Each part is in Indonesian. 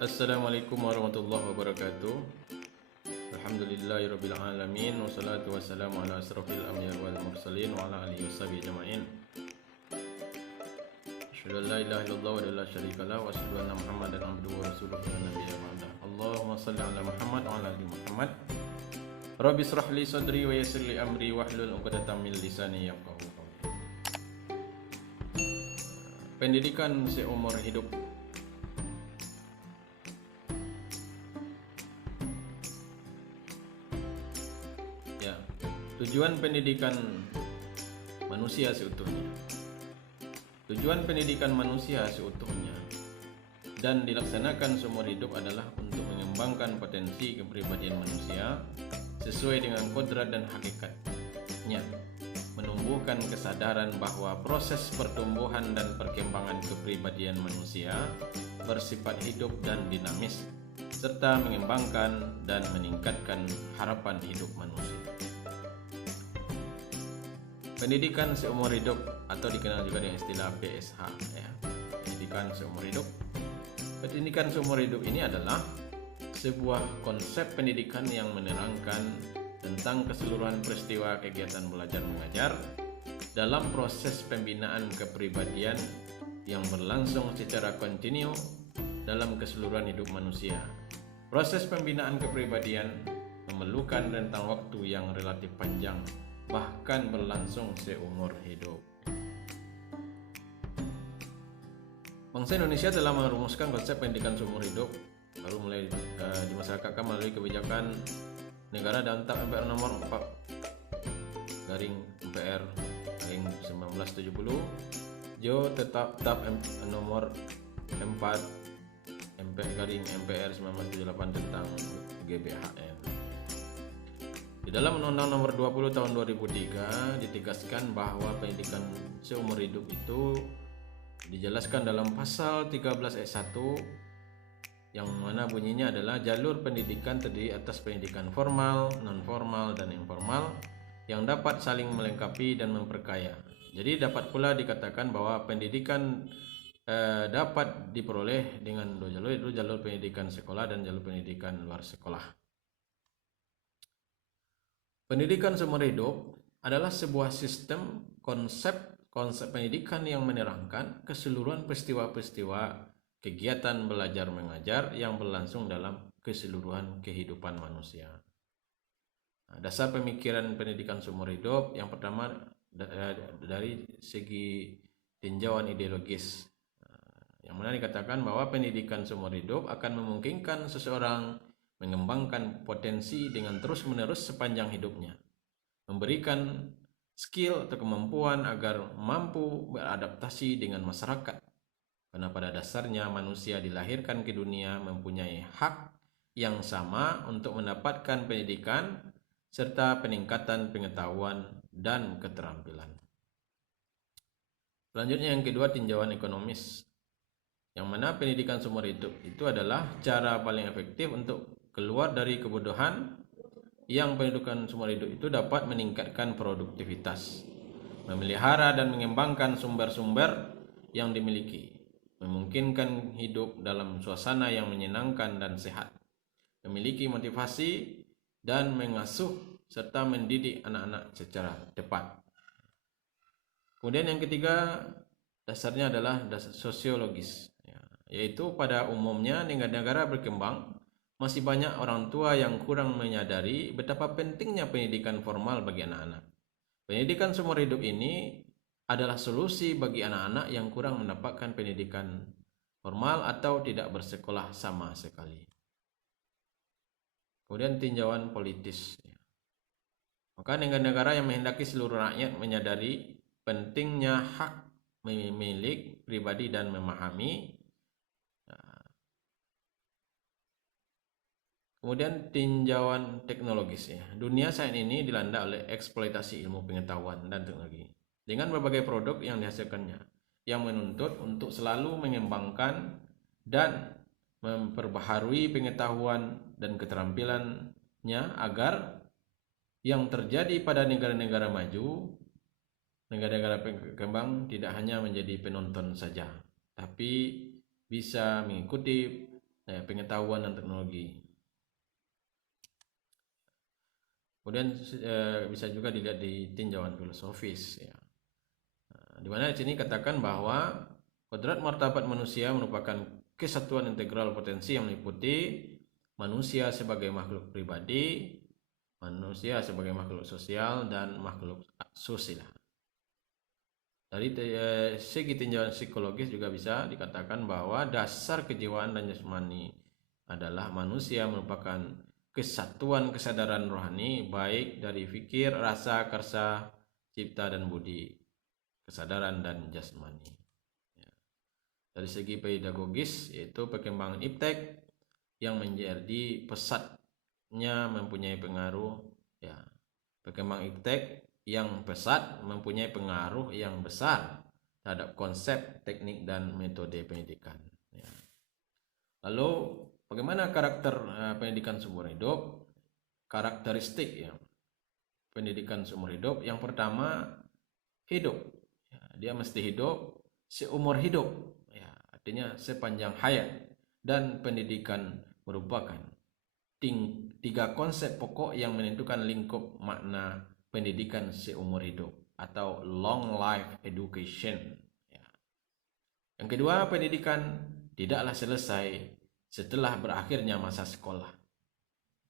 Assalamualaikum warahmatullahi wabarakatuh. Alhamdulillahirabbil alamin wassalatu wassalamu ala asrofil anbiya'i wal mursalin wa ala alihi washabihi ajmain. Asyhadu an la ilaha illallah wa la syarika lah wa asyhadu anna Muhammadan abduhu wa rasuluhu la nabiyya ba'da. Allahumma shalli ala Muhammad wa ala ali Muhammad. Rabbi israh li sadri wa yassir li amri wahlul 'uqdatam min lisani yafqahu qawli. Pendidikan seumur hidup. Ya, tujuan pendidikan manusia seutuhnya. Tujuan pendidikan manusia seutuhnya dan dilaksanakan seumur hidup adalah untuk mengembangkan potensi kepribadian manusia sesuai dengan kodrat dan hakikatnya, menumbuhkan kesadaran bahwa proses pertumbuhan dan perkembangan kepribadian manusia bersifat hidup dan dinamis, serta mengembangkan dan meningkatkan harapan hidup manusia. Pendidikan seumur hidup atau dikenal juga dengan istilah PSH, ya. Pendidikan seumur hidup. Pendidikan seumur hidup ini adalah sebuah konsep pendidikan yang menerangkan tentang keseluruhan peristiwa kegiatan belajar mengajar dalam proses pembinaan kepribadian yang berlangsung secara kontinu dalam keseluruhan hidup manusia. Proses pembinaan kepribadian memerlukan rentang waktu yang relatif panjang, bahkan berlangsung seumur hidup. Bangsa Indonesia telah merumuskan konsep pendidikan seumur hidup baru mulai dimasyarakatkan melalui kebijakan negara dan Tap MPR nomor 4 garing MPR garing 1970 Jo tetap Tap nomor 4 garing MPR 1978 tentang GBHN. Di dalam Undang-Undang Nomor 20 Tahun 2003 ditegaskan bahwa pendidikan seumur hidup itu dijelaskan dalam pasal 13 ayat 1 yang mana bunyinya adalah jalur pendidikan terdiri atas pendidikan formal, non-formal, dan informal yang dapat saling melengkapi dan memperkaya. Jadi dapat pula dikatakan bahwa pendidikan dapat diperoleh dengan dua jalur, yaitu jalur pendidikan sekolah dan jalur pendidikan luar sekolah. Pendidikan seumur hidup adalah sebuah sistem konsep pendidikan yang menerangkan keseluruhan peristiwa-peristiwa kegiatan belajar mengajar yang berlangsung dalam keseluruhan kehidupan manusia. Dasar pemikiran pendidikan seumur hidup yang pertama dari segi tinjauan ideologis, yang mana dikatakan bahwa pendidikan seumur hidup akan memungkinkan seseorang mengembangkan potensi dengan terus-menerus sepanjang hidupnya, memberikan skill atau kemampuan agar mampu beradaptasi dengan masyarakat. Karena pada dasarnya manusia dilahirkan ke dunia mempunyai hak yang sama untuk mendapatkan pendidikan serta peningkatan pengetahuan dan keterampilan. Selanjutnya yang kedua, tinjauan ekonomis, yang mana pendidikan seumur hidup itu adalah cara paling efektif untuk keluar dari kebodohan, yang pendidikan seumur hidup itu dapat meningkatkan produktivitas, memelihara dan mengembangkan sumber-sumber yang dimiliki, memungkinkan hidup dalam suasana yang menyenangkan dan sehat, memiliki motivasi dan mengasuh serta mendidik anak-anak secara tepat. Kemudian yang ketiga, dasarnya adalah dasar sosiologis, yaitu pada umumnya negara-negara berkembang masih banyak orang tua yang kurang menyadari betapa pentingnya pendidikan formal bagi anak-anak. Pendidikan seumur hidup ini adalah solusi bagi anak-anak yang kurang mendapatkan pendidikan formal atau tidak bersekolah sama sekali. Kemudian tinjauan politis. Maka negara-negara yang menghendaki seluruh rakyat menyadari pentingnya hak milik pribadi dan memahami. Kemudian tinjauan teknologis, ya. Dunia saat ini dilanda oleh eksploitasi ilmu pengetahuan dan teknologi dengan berbagai produk yang dihasilkannya, yang menuntut untuk selalu mengembangkan dan memperbaharui pengetahuan dan keterampilannya agar yang terjadi pada negara-negara maju, negara-negara berkembang tidak hanya menjadi penonton saja, tapi bisa mengikuti pengetahuan dan teknologi. Kemudian bisa juga dilihat di tinjauan filosofis ya. Di mana di sini katakan bahwa kodrat martabat manusia merupakan kesatuan integral potensi yang meliputi manusia sebagai makhluk pribadi, manusia sebagai makhluk sosial, dan makhluk sosial. Dari segi tinjauan psikologis juga bisa dikatakan bahwa dasar kejiwaan dan jasmani adalah manusia merupakan kesatuan kesadaran rohani baik dari fikir, rasa, karsa, cipta, dan budi, kesadaran dan jasmani. Dari segi pedagogis yaitu perkembangan iptek yang menjadi pesatnya mempunyai pengaruh ya. Perkembangan iptek yang pesat mempunyai pengaruh yang besar terhadap konsep, teknik, dan metode pendidikan ya. Lalu bagaimana karakter pendidikan seumur hidup? Karakteristik ya pendidikan seumur hidup. Yang pertama, hidup ya, dia mesti hidup seumur hidup ya, artinya sepanjang hayat. Dan pendidikan merupakan tiga konsep pokok yang menentukan lingkup makna pendidikan seumur hidup atau long life education ya. Yang kedua, pendidikan tidaklah selesai setelah berakhirnya masa sekolah,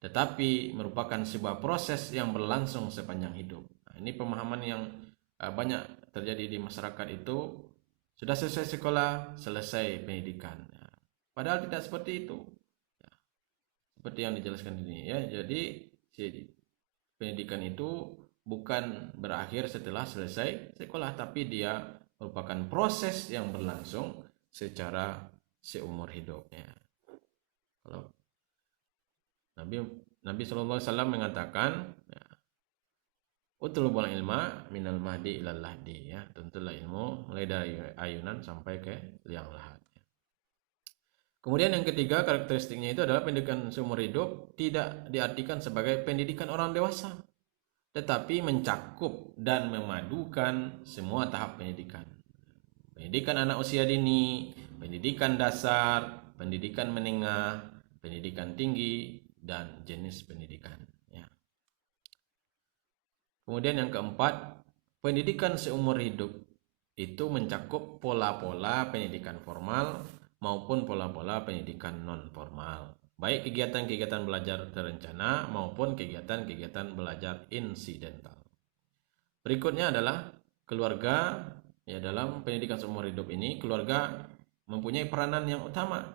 tetapi merupakan sebuah proses yang berlangsung sepanjang hidup. Nah, ini pemahaman yang banyak terjadi di masyarakat itu, sudah selesai sekolah, selesai pendidikan. Padahal tidak seperti itu. Seperti yang dijelaskan ini ya. Jadi pendidikan itu bukan berakhir setelah selesai sekolah, tapi dia merupakan proses yang berlangsung secara seumur hidupnya. Kalau Nabi SAW mengatakan ya, utlubul ilma minal mahdi ilal lahdi ya, tentulah ilmu mulai dari ayunan sampai ke liang lahat. Kemudian yang ketiga, karakteristiknya itu adalah pendidikan seumur hidup tidak diartikan sebagai pendidikan orang dewasa, tetapi mencakup dan memadukan semua tahap pendidikan. Pendidikan anak usia dini, pendidikan dasar, pendidikan menengah, pendidikan tinggi, dan jenis pendidikan. Ya. Kemudian yang keempat, pendidikan seumur hidup itu mencakup pola-pola pendidikan formal maupun pola-pola pendidikan non-formal, baik kegiatan-kegiatan belajar terencana maupun kegiatan-kegiatan belajar insidental. Berikutnya adalah keluarga. Ya, dalam pendidikan seumur hidup ini, keluarga mempunyai peranan yang utama,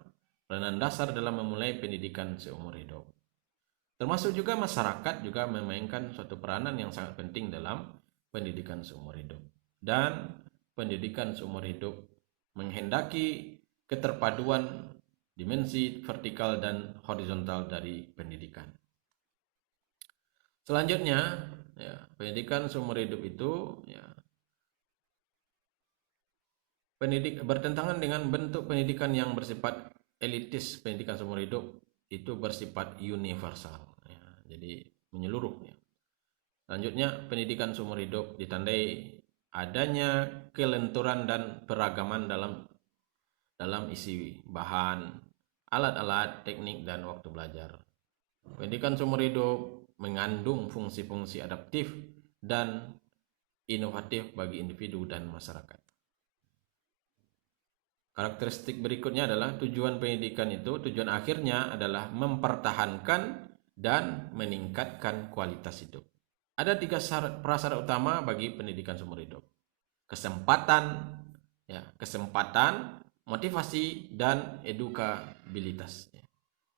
peranan dasar dalam memulai pendidikan seumur hidup. Termasuk juga masyarakat juga memainkan suatu peranan yang sangat penting dalam pendidikan seumur hidup. Dan pendidikan seumur hidup menghendaki keterpaduan dimensi vertikal dan horizontal dari pendidikan. Selanjutnya, ya, pendidikan seumur hidup itu ya, bertentangan dengan bentuk pendidikan yang bersifat elitis. Pendidikan seumur hidup itu bersifat universal ya, jadi menyeluruh ya. Selanjutnya, pendidikan seumur hidup ditandai adanya kelenturan dan peragaman dalam isi bahan, alat-alat, teknik, dan waktu belajar. Pendidikan seumur hidup mengandung fungsi-fungsi adaptif dan inovatif bagi individu dan masyarakat. Karakteristik berikutnya adalah tujuan pendidikan itu, tujuan akhirnya adalah mempertahankan dan meningkatkan kualitas hidup. Ada 3 prasyarat utama bagi pendidikan seumur hidup. Kesempatan, motivasi, dan edukabilitas.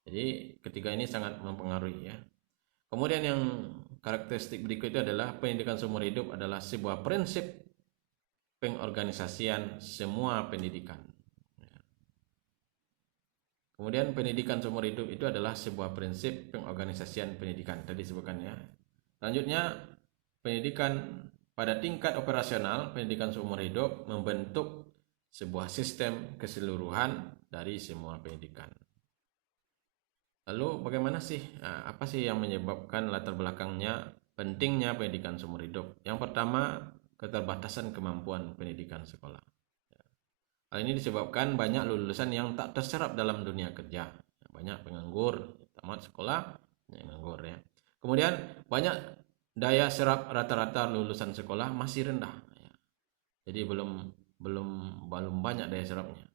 Jadi ketiga ini sangat mempengaruhi ya. Kemudian yang karakteristik berikutnya adalah pendidikan seumur hidup adalah sebuah prinsip pengorganisasian semua pendidikan. Kemudian pendidikan seumur hidup itu adalah sebuah prinsip pengorganisasian pendidikan. Tadi disebutkan ya. Selanjutnya, pendidikan pada tingkat operasional, pendidikan seumur hidup membentuk sebuah sistem keseluruhan dari semua pendidikan. Lalu bagaimana sih, apa sih yang menyebabkan latar belakangnya pentingnya pendidikan seumur hidup? Yang pertama, keterbatasan kemampuan pendidikan sekolah. Hal ini disebabkan banyak lulusan yang tak terserap dalam dunia kerja. banyak penganggur, tamat sekolah banyak penganggur ya. Kemudian banyak daya serap rata-rata lulusan sekolah masih rendah ya. Jadi belum banyak daya serapnya.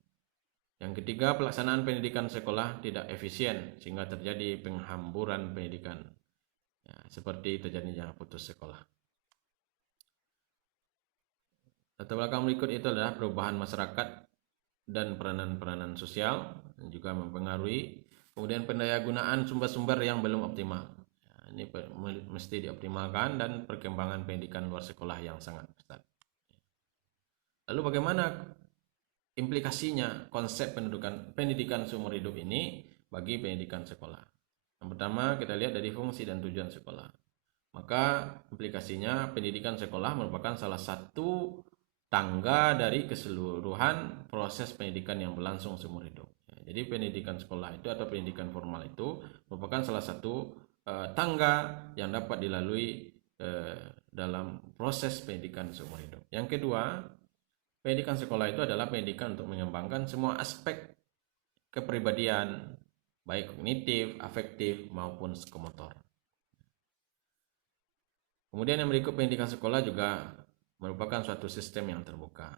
Yang ketiga, pelaksanaan pendidikan sekolah tidak efisien sehingga terjadi penghamburan pendidikan ya, seperti terjadinya putus sekolah. Latar belakang berikut itu adalah perubahan masyarakat dan peranan-peranan sosial yang juga mempengaruhi. Kemudian pendayagunaan sumber-sumber yang belum optimal. Ya, ini mesti dioptimalkan, dan perkembangan pendidikan luar sekolah yang sangat besar. Lalu bagaimana implikasinya konsep pendidikan seumur hidup ini bagi pendidikan sekolah? Yang pertama, kita lihat dari fungsi dan tujuan sekolah. Maka implikasinya pendidikan sekolah merupakan salah satu tangga dari keseluruhan proses pendidikan yang berlangsung seumur hidup. Jadi pendidikan sekolah itu atau pendidikan formal itu merupakan salah satu tangga yang dapat dilalui dalam proses pendidikan seumur hidup. Yang kedua, pendidikan sekolah itu adalah pendidikan untuk mengembangkan semua aspek kepribadian, baik kognitif, afektif, maupun psikomotor. Kemudian yang berikut, pendidikan sekolah juga merupakan suatu sistem yang terbuka.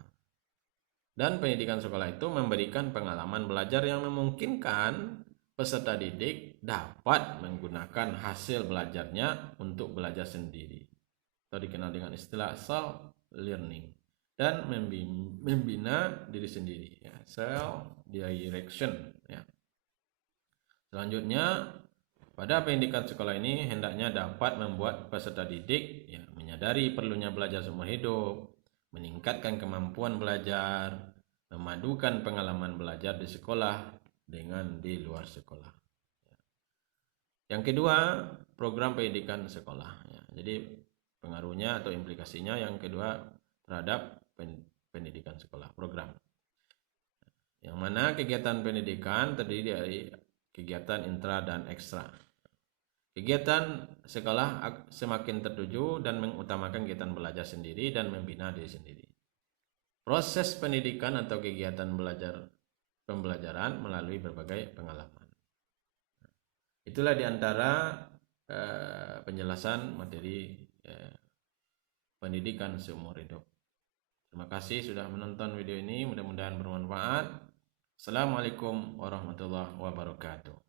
Dan pendidikan sekolah itu memberikan pengalaman belajar yang memungkinkan peserta didik dapat menggunakan hasil belajarnya untuk belajar sendiri, atau dikenal dengan istilah self-learning, dan membina diri sendiri, ya, self-direction. Ya. Selanjutnya, pada pendidikan sekolah ini hendaknya dapat membuat peserta didik ya, menyadari perlunya belajar seumur hidup, meningkatkan kemampuan belajar, memadukan pengalaman belajar di sekolah dengan di luar sekolah. Yang kedua, program pendidikan sekolah. Ya, jadi pengaruhnya atau implikasinya yang kedua terhadap pendidikan sekolah, program. Yang mana kegiatan pendidikan terdiri dari kegiatan intra dan ekstra. Kegiatan sekolah semakin tertuju dan mengutamakan kegiatan belajar sendiri dan membina diri sendiri. Proses pendidikan atau kegiatan pembelajaran melalui berbagai pengalaman. Itulah diantara penjelasan materi pendidikan seumur hidup. Terima kasih sudah menonton video ini, mudah-mudahan bermanfaat. Assalamualaikum warahmatullahi wabarakatuh.